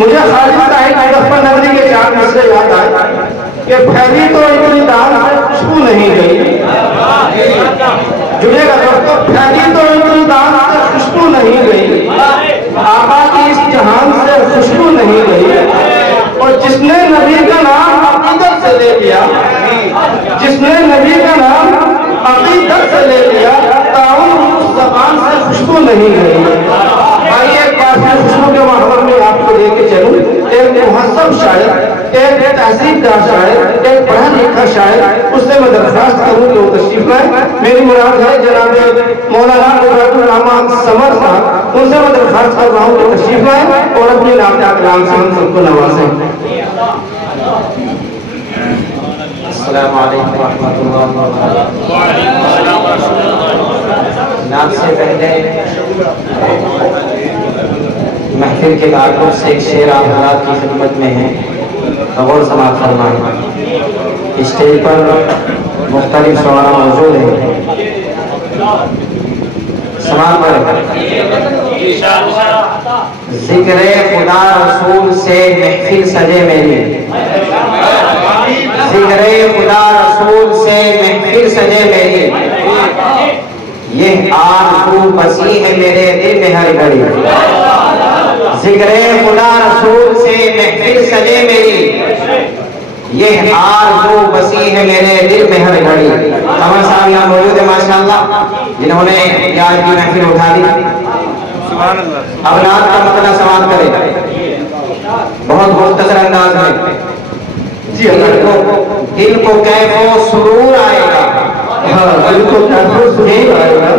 مجھے خالد صاحب مظفر نگری کے چار قصے یاد آئے کہ پھیلی تو اتنی دان سے خوشبو نہیں گئی، جڑے گا دوستو، پھیلی تو اتنی دان سے خوشبو نہیں گئی، آقا کی اس جہان سے خوشبو نہیں گئی، اور جس نے نبی کا نام عقیدت سے لے لیا، جس نے نبی کا نام عقیدت سے لے لیا، تعاون اس زبان سے خوشبو نہیں گئی۔ آئیے ایک بار پھر خوشبو کے ماحول میں آپ کو لے کے چلوں، ایک مہذب شاعر، ایک تہذیب دار شاعر، ایک پڑھا لکھا شاعر، اس سے میں درخواست کروں کہ وہ تشریف لائیں۔ میری مراد ہے جناب مولانا عبد الرحمان سمر صاحب، ان سے میں درخواست کر رہا ہوں کہ تشریف لائیں اور اپنی نعت کلام سے ہم سب کو نوازیں۔ السلام علیکم ورحمۃ اللہ وبرکاتہ۔ نعت سے پہلے محفل کے تعلق سے ایک شعر آپ حضرات کی خدمت میں ہے، غور سماعت فرمائیں۔ اسٹیج پر مختلف شعراء موجود ہیں، سماعت کریں۔ ذکر خدا رسول سے محفل سجے میری، ذکر خدا رسول سے محفل سجے میری، یہ آرزو بسی ہے میرے دل میں ہر گھڑی، ذکر خدا رسول سے محفل سجے میری، یہ آرزو بسی ہے میرے دل میں ہر گھڑی۔ قمر صاحب یہاں موجود ہے ماشاءاللہ، جنہوں نے آج کی محفل اٹھا دی، اولاد کا مطلب سماعت کرے بہت مختصر انداز میں۔ دل کو کیف و سرور آئے گا، دل کو کیف و سرور آئے گا،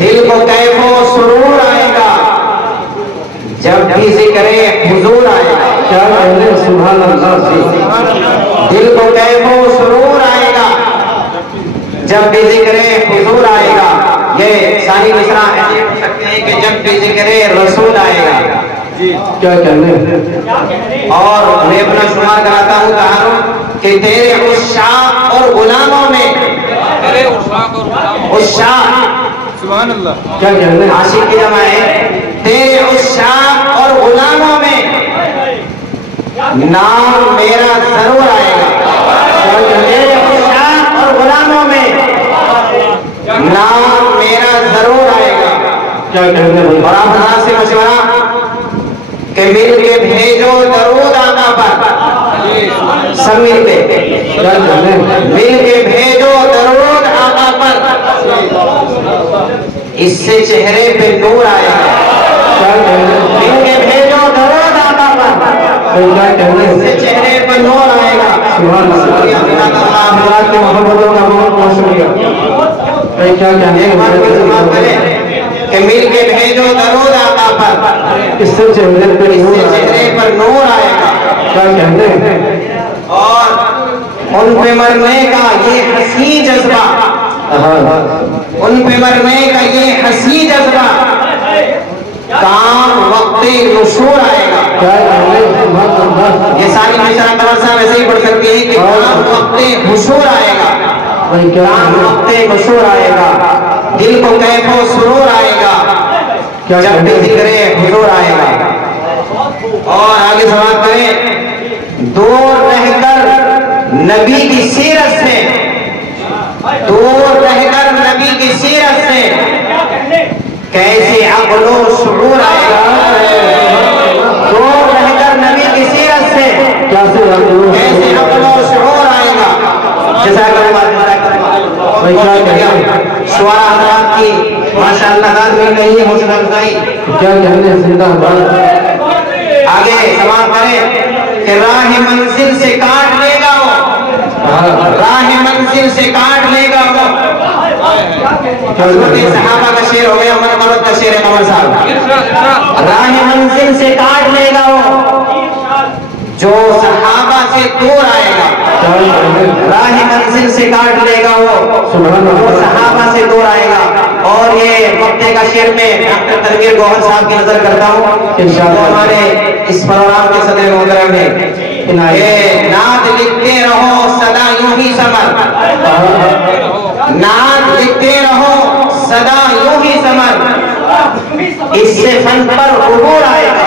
دل کو کیف و سرور آئے گا، جب بھی ذکر حضور آئے گا۔ کیا کہنے سبحان اللہ سے، دل کو کیف و سرور آئے گا، جب بھی ذکر حضور آئے گا۔ یہ ساری مصرع ایسے ہو سکتے ہیں کہ جب بھی ذکر رسول آئے گا۔ کیا کہنے، اور میں اپنا شمار کراتا ہوں کہا کہ تیرے عشاق اور غلاموں میں، عشاق سبحان اللہ، کیا کہنے، عاشق کی جمع ہے، تیرے عشاق اور غلاموں میں نام میرا ضرور آئے گا، تیرے عشاق اور غلاموں میں نام میرا ضرور آئے گا۔ کیا کہنے، اور آپ حضرات سے مشورہ کہ مل کے بھیجو درود آقا پر، سب ملتے کیا کہنے، مل کے بھیجو درود آقا پر، اس سے چہرے پہ نور آئے گا۔ کیا کہنے، مل کے بھیجو درود آقا پر، کیا کہنے، اس سے چہرے پہ نور آئے گا۔ سبحان اللہ، حضرات کی محبتوں کا بہت بہت شکریہ۔ کیا کہنے، کہ مل کے بھیجو درود آقا پر، اس سے چہرے پہ اس نور سے آئے چہرے گا۔ پر نور آئے گا۔ کیا کہنے، اور ان پہ مرنے کا یہ حسین جذبہ، ان پہ مرنے کا یہ حسین جذبہ، کام وقت نشور آئے گا۔ کیا کہنے، سبحان اللہ، یہ ساری مشرع قمر صاحب ایسے ہی پڑھ سکتی ہے کہ کام وقت حشور آئے گا، کام وقت حشور آئے گا، دل کو کیف و سرور آئے گا، جب بھی ذکر حضور آئے گا۔ اور آگے سماعت کریں، دور رہ کر نبی کی سیرت سے، دور رہ کر نبی کی سیرت سے کیسے عقل و شعور آئے گا، دور رہ کر نبی کی سیرت سے کیسے عقل و شعور آئے گا۔ جزاک اللہ، شعراء حضرات کی ماشاءاللہ ناظرین نے یہ حوصلہ افزائی۔ کیا کہنے، زندہ باد۔ آگے سماعت کریں کہ راہ منزل سے کاٹ لے گا وہ، راہ منزل سے کاٹ لے گا وہ۔ حضرت صحابہ کا شعر ہو گیا، مرمت کا شعر ہے قمر صاحب۔ راہ منزل سے کاٹ لے گا وہ جو صحابہ سے دور آئے گا، راہ منزل سے کاٹ لے گا وہ جو صحابہ سے دور آئے گا۔ اور یہ وقتے کا شعر میں ڈاکٹر تنویر گوہر صاحب کی نظر کرتا ہوں، جو ہمارے اس پروگرام کے صدر محترم ہیں، کہ نعت لکھتے رہو سدا یوں ہی سمر، نعت لکھتے رہو سدا یوں ہی سمر، اس سے فن پر عبور آئے گا،